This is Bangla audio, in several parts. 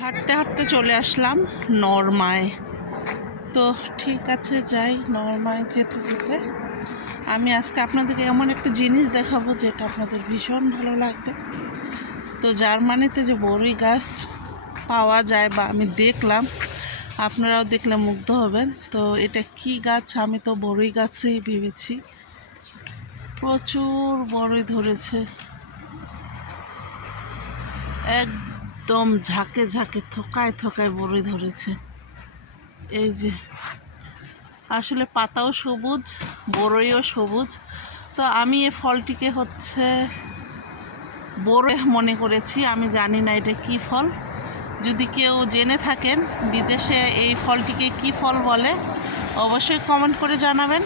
হাঁটতে হাঁটতে চলে আসলাম নরমায়। তো ঠিক আছে, যাই। নরমায় যেতে যেতে আমি আজকে আপনাদেরকে এমন একটা জিনিস দেখাবো যেটা আপনাদের ভীষণ ভালো লাগবে। তো জার্মানিতে যে বড়ই গাছ পাওয়া যায় বা আমি দেখলাম, আপনারাও দেখলে মুগ্ধ হবেন। তো এটা কি গাছ? আমি তো বড়ই গাছই ভেবেছি। প্রচুর বড়ই ধরেছে, একদম ঝাঁকে ঝাঁকে থোকায় থোকায় বড়ই ধরেছে। এই যে আসলে পাতাও সবুজ, বড়ইও সবুজ। তো আমি এই ফলটিকে বড়ই মনে করেছি। আমি জানি না এটা কি ফল। যদি কেউ জেনে থাকেন বিদেশে এই ফলটিকে কি ফল বলে, অবশ্যই কমেন্ট করে জানাবেন।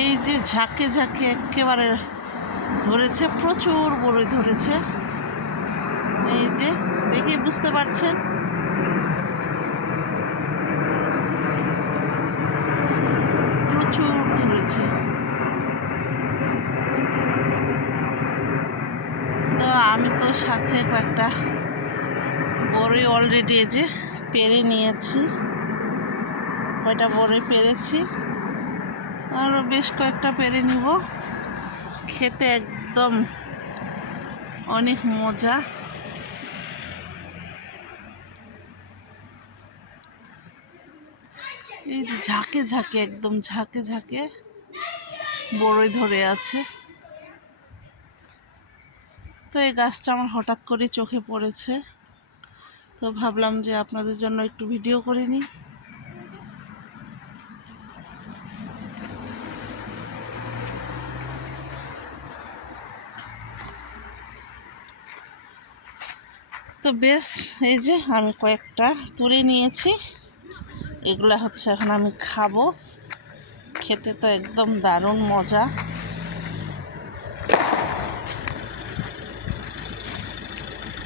এই যে ঝাঁকে ঝাঁকে একেবারে ধরেছে, প্রচুর বড়ই ধরেছে। এই যে দেখে বুঝতে পারছেন, প্রচুর ধরেছে। তো আমি তো সাথে কয়েকটা বড়ই অলরেডি এই যে পেরে নিয়েছি। কয়টা বড়ই পেরেছি, আরও বেশ কয়েকটা পেরে নিব। খেতে একদম অনেক মজা। এই যে ঝাঁকে ঝাঁকে, একদম ঝাঁকে ঝাঁকে বড়ই ধরে আছে। তো এই গাছটা আমার হঠাৎ করে চোখে পড়েছে, তো ভাবলাম যে আপনাদের জন্য একটু ভিডিও করে নিই। তো বেশ, এই যে আমি কয়েকটা তুলে নিয়েছি। এগুলা এখন আমি খাবো। খেতে তো একদম দারুণ মজা।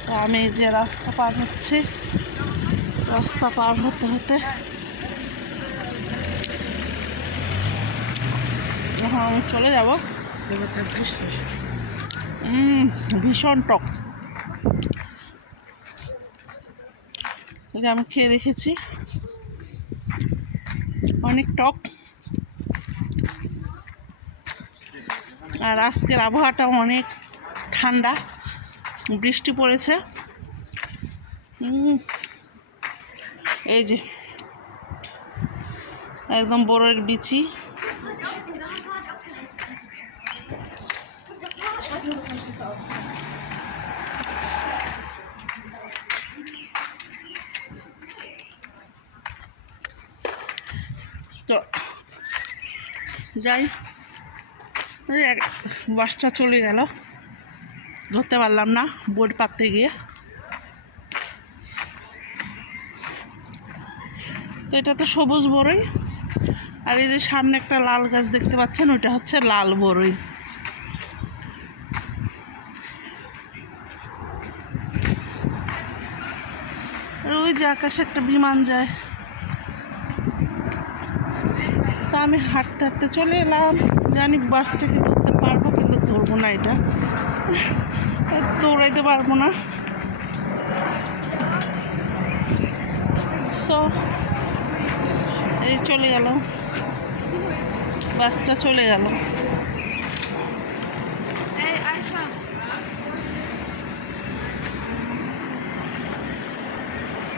তো আমি এই যে রাস্তা পার হচ্ছি, রাস্তা পার হতে হতে যখন আমি চলে যাব, ভীষণ টক। এটা আমি খেয়ে দেখেছি, অনেক টক। আর আজকের আবহাওয়াটা অনেক ঠান্ডা, বৃষ্টি পড়েছে। এই যে একদম বড়ের বিচি। তো যাই, বাসটা চলে গেল, ধরতে পারলাম না বোর্ড পাততে গিয়ে। তো এটা তো সবুজ বড়ই, আর এই যে সামনে একটা লাল গাছ দেখতে পাচ্ছেন, ওইটা হচ্ছে লাল বড়ই। আর ওই যে আকাশে একটা বিমান যায়। তা আমি হাঁটতে হাঁটতে চলে এলাম। জানি বাসটাকে ধরতে পারবো, কিন্তু ধরবো না, এটা দৌড়াইতে পারবো না। সো এই চলে গেল, বাসটা চলে গেল।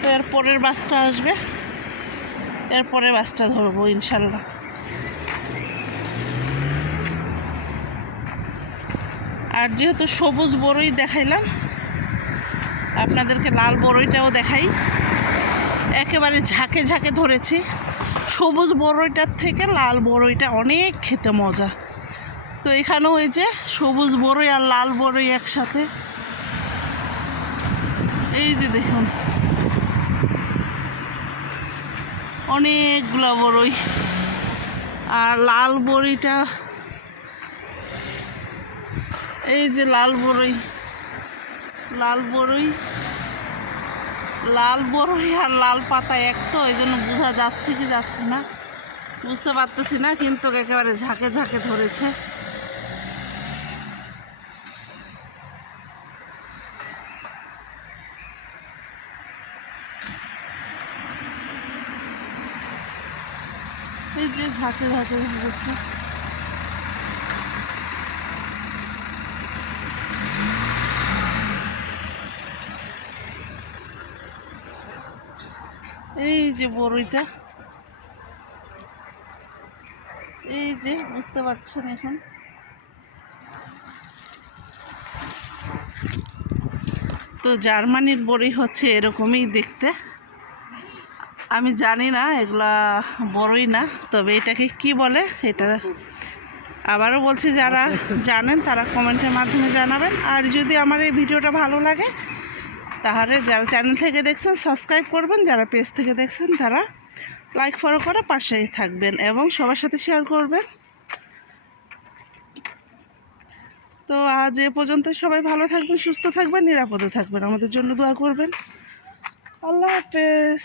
তো এরপরের বাসটা আসবে, এরপরের বাসটা ধরবো ইনশাল্লাহ। আর যেহেতু সবুজ বড়ই দেখাইলাম, আপনাদেরকে লাল বড়ইটাও দেখাই। একেবারে ঝাঁকে ঝাঁকে ধরেছি। সবুজ বড়ইটার থেকে লাল বড়ইটা অনেক খেতে মজা। তো এখানেও ওই যে সবুজ বড়ই আর লাল বড়ই একসাথে। এই যে দেখুন, অনেকগুলো বড়ই। আর লাল বড়িটা, এই যে লাল বড়ই, লাল বড়ই, লাল বড়ই আর লাল পাতা এক, তো এই জন্য বোঝা যাচ্ছে কি যাচ্ছে না বুঝতে পারতেছি না, কিন্তু একেবারে ঝাঁকে ঝাঁকে ধরেছে। যে ঝাঁকে ঝাঁকে হয়েছে। এই যে বড়ইটা, এই যে বুঝতে পারছেন এখন। তো জার্মানির বড়ই হচ্ছে এরকমই দেখতে। আমি জানি না এগুলা বড়ই না, তবে এটাকে কি বলে এটা আবারও বলছি, যারা জানেন তারা কমেন্টের মাধ্যমে জানাবেন। আর যদি আমার এই ভিডিওটা ভালো লাগে তাহলে যারা চ্যানেল থেকে দেখছেন সাবস্ক্রাইব করবেন, যারা পেজ থেকে দেখছেন তারা লাইক ফলো করে পাশেই থাকবেন এবং সবার সাথে শেয়ার করবেন। তো আজ এ পর্যন্ত, সবাই ভালো থাকবেন, সুস্থ থাকবেন, নিরাপদে থাকবেন, আমাদের জন্য দোয়া করবেন। আল্লাহ হাফেজ।